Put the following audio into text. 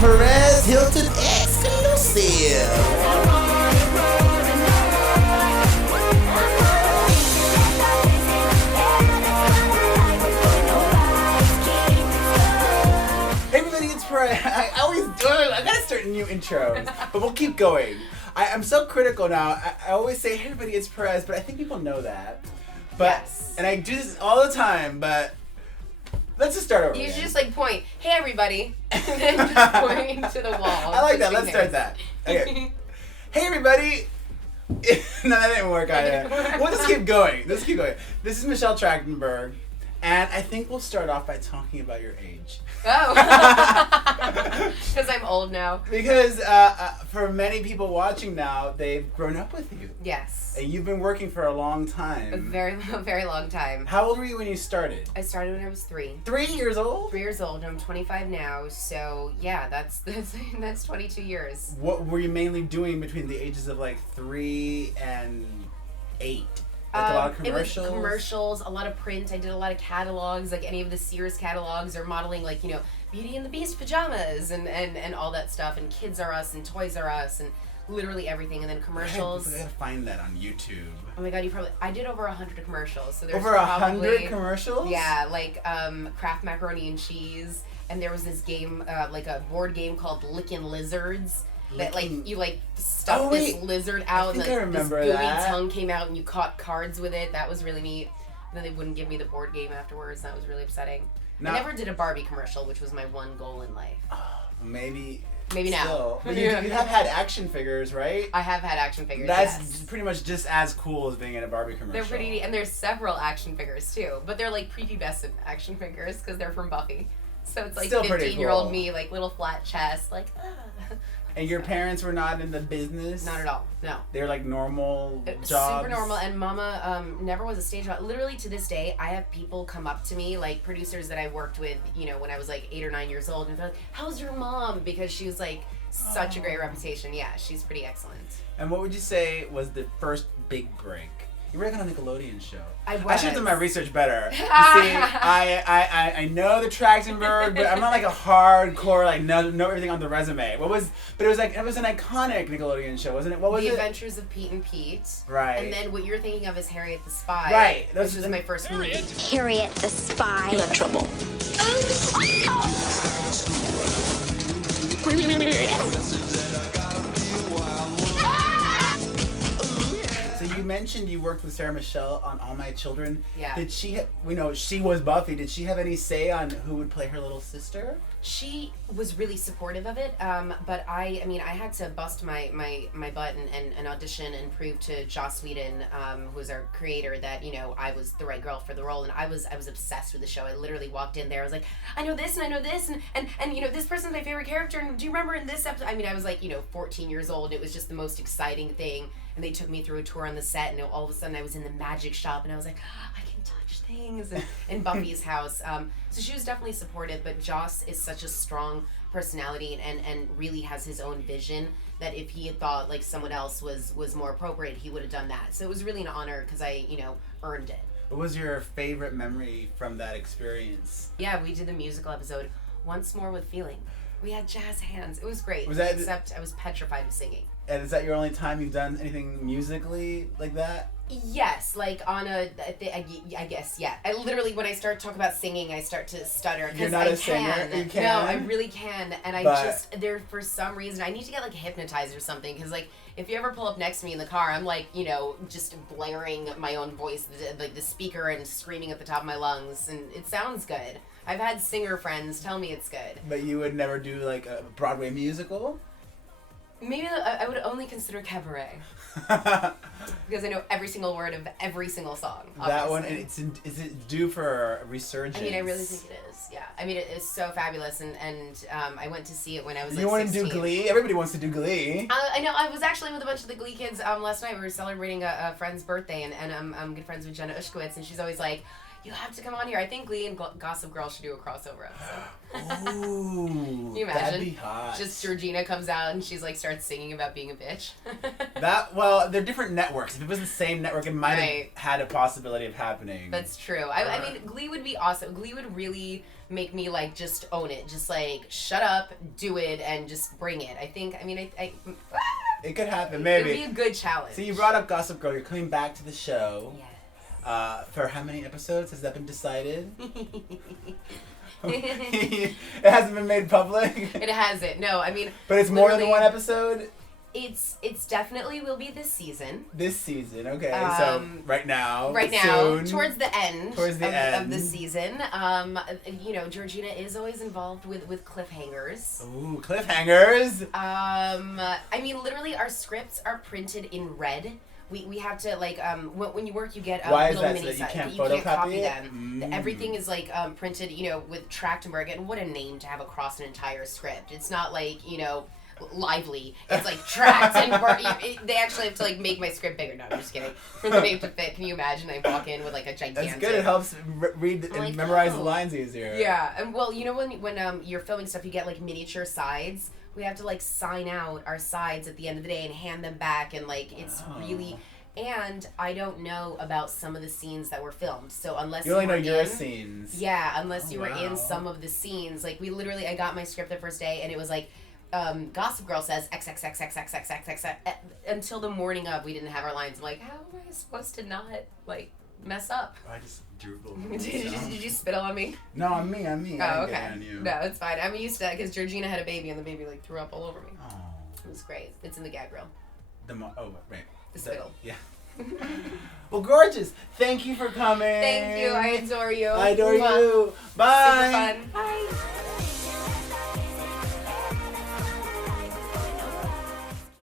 Perez Hilton exclusive. Hey everybody, it's Perez. I always do it. I gotta start new intros, but we'll keep going. I'm so critical now. I always say, hey everybody, it's Perez, but I think people know that. But, yes. And I do this all the time, but let's just start over. You again. should just like point, hey everybody, and then just point to the wall. I like that. Let's start that. Okay. Hey everybody. No, that didn't work either. We'll just keep going. Let's keep going. This is Michelle Trachtenberg, and I think we'll start off by talking about your age. Oh. Because I'm old now. Because for many people watching now, they've grown up with you. Yes. And you've been working for a long time. A very long time. How old were you when you started? I started when I was 3. 3 years old? 3 years old. I'm 25 now, so yeah, that's 22 years. What were you mainly doing between the ages of like 3 and 8? Like a lot of commercials? It was commercials, a lot of print. I did a lot of catalogs, like any of the Sears catalogs, or modeling, like, you know, Beauty and the Beast pajamas and all that stuff, and Kids R Us and Toys R Us and literally everything, and then commercials. I gotta find that on YouTube. Oh my god, I did over 100 commercials. So there's over 100 commercials? Yeah, like Kraft macaroni and cheese, and there was this game, like a board game called Lickin' Lizards. That like you like stuffed this lizard out, and like this gooey tongue came out, and you caught cards with it. That was really neat. And then they wouldn't give me the board game afterwards. That was really upsetting. I never did a Barbie commercial, which was my one goal in life. Maybe now. But you have had action figures, right? I have had action figures. That's pretty much just as cool as being in a Barbie commercial. They're pretty neat, and there's several action figures too, but they're like prepubescent action figures because they're from Buffy. So it's like 15-year-old me, like little flat chest, like. And your parents were not in the business? Not at all, no. They were like normal jobs? Super normal, and Mama never was a stage model. Literally to this day, I have people come up to me, like producers that I worked with, you know, when I was like 8 or 9 years old, and they're like, how's your mom? Because she was like such a great reputation. Yeah, she's pretty excellent. And what would you say was the first big break? You were like on a Nickelodeon show. I should have done my research better. You see, I know the Trachtenberg, but I'm not like a hardcore like know everything on the resume. But it was an iconic Nickelodeon show, wasn't it? What was it? The Adventures of Pete and Pete. Right. And then what you're thinking of is Harriet the Spy. Right. Which was my first movie. Harriet the Spy. You have trouble. You mentioned you worked with Sarah Michelle on All My Children. Yeah. Did she? We know she was Buffy. Did she have any say on who would play her little sister? She was really supportive of it, but I had to bust my butt and audition and prove to Joss Whedon, who was our creator, that, you know, I was the right girl for the role, and I was obsessed with the show. I literally walked in there, I was like, I know this and I know this, and you know, this person's my favorite character, and do you remember in this episode? I mean, I was like, you know, 14 years old. It was just the most exciting thing, and they took me through a tour on the set, and all of a sudden I was in the magic shop, and I was like, I can touch things in Buffy's house. So she was definitely supportive, but Joss is such a strong personality and really has his own vision that if he had thought like someone else was more appropriate, he would have done that. So it was really an honor because I, you know, earned it. What was your favorite memory from that experience? Yeah, we did the musical episode, Once More with Feeling. We had jazz hands. It was great. Except I was petrified of singing. And is that your only time you've done anything musically like that? Yes, like on I guess, yeah. I literally, when I start talking about singing, I start to stutter. You're not a singer? You can? No, I really can. And for some reason, I need to get like hypnotized or something. Because like, if you ever pull up next to me in the car, I'm like, you know, just blaring my own voice, like the speaker, and screaming at the top of my lungs. And it sounds good. I've had singer friends tell me it's good. But you would never do like a Broadway musical? Maybe I would only consider cabaret. Because I know every single word of every single song. Obviously. That one, and is it due for a resurgence? I mean, I really think it is. Yeah, I mean, it is so fabulous, and I went to see it when I was like 16. You want to do Glee? Everybody wants to do Glee. I know. I was actually with a bunch of the Glee kids last night. We were celebrating a friend's birthday, and I'm good friends with Jenna Ushkowitz, and she's always like, you have to come on here. I think Glee and Gossip Girl should do a crossover episode. Ooh. you imagine? That'd be hot. Just Georgina comes out and she's like starts singing about being a bitch. They're different networks. If it was the same network, it might have had a possibility of happening. That's true. I mean, Glee would be awesome. Glee would really make me like just own it. Just like shut up, do it, and just bring it. It could happen, maybe. It'd be a good challenge. So you brought up Gossip Girl. You're coming back to the show. Yes. For how many episodes? Has that been decided? It hasn't been made public? It hasn't. No, I mean... But it's more than one episode? It's definitely will be this season. This season, okay. So right now, soon, towards the end of the season. Georgina is always involved with cliffhangers. Ooh, cliffhangers! I mean, literally, our scripts are printed in red. We have to like when you work you get Why little is that, mini so that size. you can't copy it? them. Everything is like printed, with Trachtenberg, and what a name to have across an entire script. It's not like lively. It's like Trachtenberg. They actually have to like make my script bigger. No, I'm just kidding. For the name to fit. Can you imagine? I walk in with like a gigantic. That's good. It helps read and memorize the lines easier. Yeah, and well, when you're filming stuff, you get like miniature sides. We have to like sign out our sides at the end of the day and hand them back, and like it's really. And I don't know about some of the scenes that were filmed, so unless you only know your scenes. Yeah, unless you were in some of the scenes, like I got my script the first day, and it was like. Gossip Girl says XXXXXXXX until the morning of. We didn't have our lines. I'm like, how am I supposed to not like mess up? I just dribbled. Did you spittle on me? No, on me. Oh, okay. No, it's fine. I'm used to that because Georgina had a baby and the baby like threw up all over me. Oh. It was great. It's in the gag reel. Right. The spittle. Yeah. Well, gorgeous. Thank you for coming. Thank you. I adore you. I adore you. Bye. Super fun. Bye.